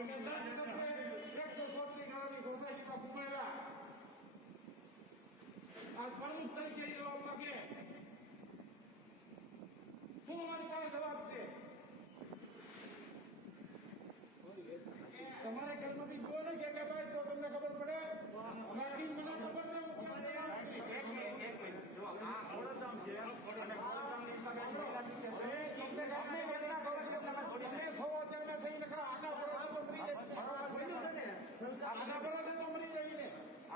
અને 10 સભ્ય 136 ગામની સોસાયટીમાં ઉમેર્યા. આ પ્રમુખ તરીકે લેવા માંગે શું અમારી પાસે જવાબ છે? તમારે કર્મથી જુઓ ને કે ભાઈ તો તમને ખબર પડે. બાકી મને ખબર છે હું ક્યાં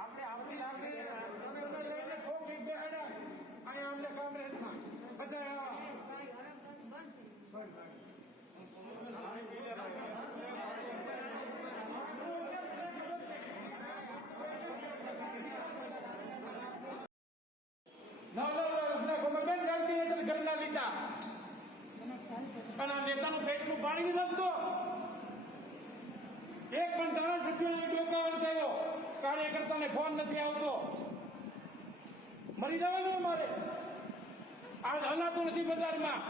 આપણે આવતી લાગણી ખૂબ બી બેહાડા અહીંયા અમને કોંગ્રેસમાં બધા ઘરના લીધા અને આ નેતાનું પેટનું પાણી નથી શકતો. એક પણ ધારાસભ્યોને ડોકાવાનો થયો કાર્યકર્તાને ફોન નથી આવતો. મરી જવાનું અમારે આજ હલાતું નથી બજારમાં.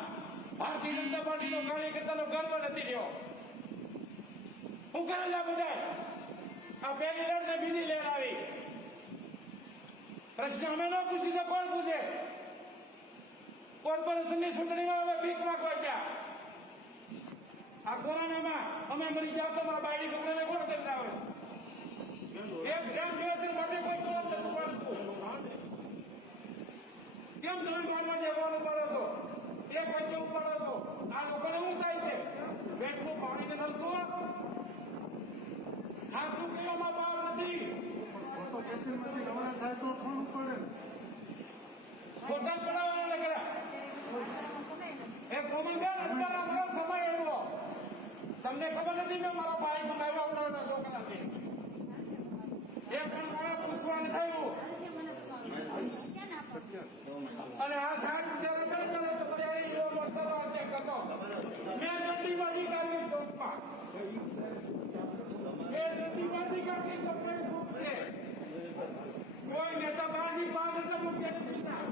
ભારતીય જનતા પાર્ટીનો કાર્યકર્તાનો ગર્વ નથી રહ્યો. શું કરે છે આ બધા? આ પહેલી લહેર ને બીજી લહેર આવી. પ્રશ્ન અમે ન પૂછી તો કોણ પૂછે? કોર્પોરેશનની ચૂંટણીમાં અમે ભીખ માંગવા ગયા. આ કોરોનામાં અમે મરી જાવ તો મારા બાયડી છોકરાને કોણ કરતા હોય? એક ગ્રામ નિવાસી માટે કોઈ કોણ નતું પાડતું. કેમ તમે માનવા જવાનું પડો છો? એક વચ્ચે ઉપાડો છો. આ લોકોને શું થાય છે? પેટનું પાણી નથી થતું. 700 કિલોમાં ભાવ નથી. થાય તો કોણ પડે? હોટલ બનાવવાના કર્યા. એ કોમનવેલ્થ અંદર આપણો સમય આવ્યો. તમને ખબર નથી મેં મારો ભાઈ બનાવ્યા ઉડાવના છોકરાથી. એ પણ મારે પૂછવાનું થયું. અને આ 7 જયારે કરે તો તમારે એવો વર્તનો ચેક કરતો. મેં જલ્દીબાજી કરી ચોકમાં. એ જલ્દીબાજી કરી કપડે ખૂબ છે. કોઈ નેતા બહારની 5,000 રૂપિયા નથી દીધા.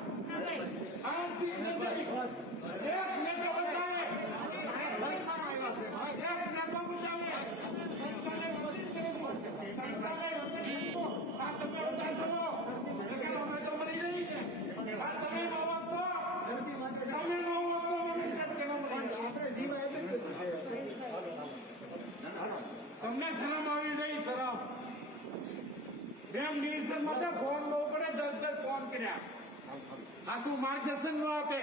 એક નેતા બતાવે આ તમે ઉતારશો અમે તો મરી જઈ ને. આ તમે ન વાગતો તમે ન વાગતો તમને શરમ આવી ગઈ. શરમ એમ નિર્દેશન માટે ફોન લો પડે. 10 ફોન કર્યા. આ શું માર્ગદર્શન ન આપે?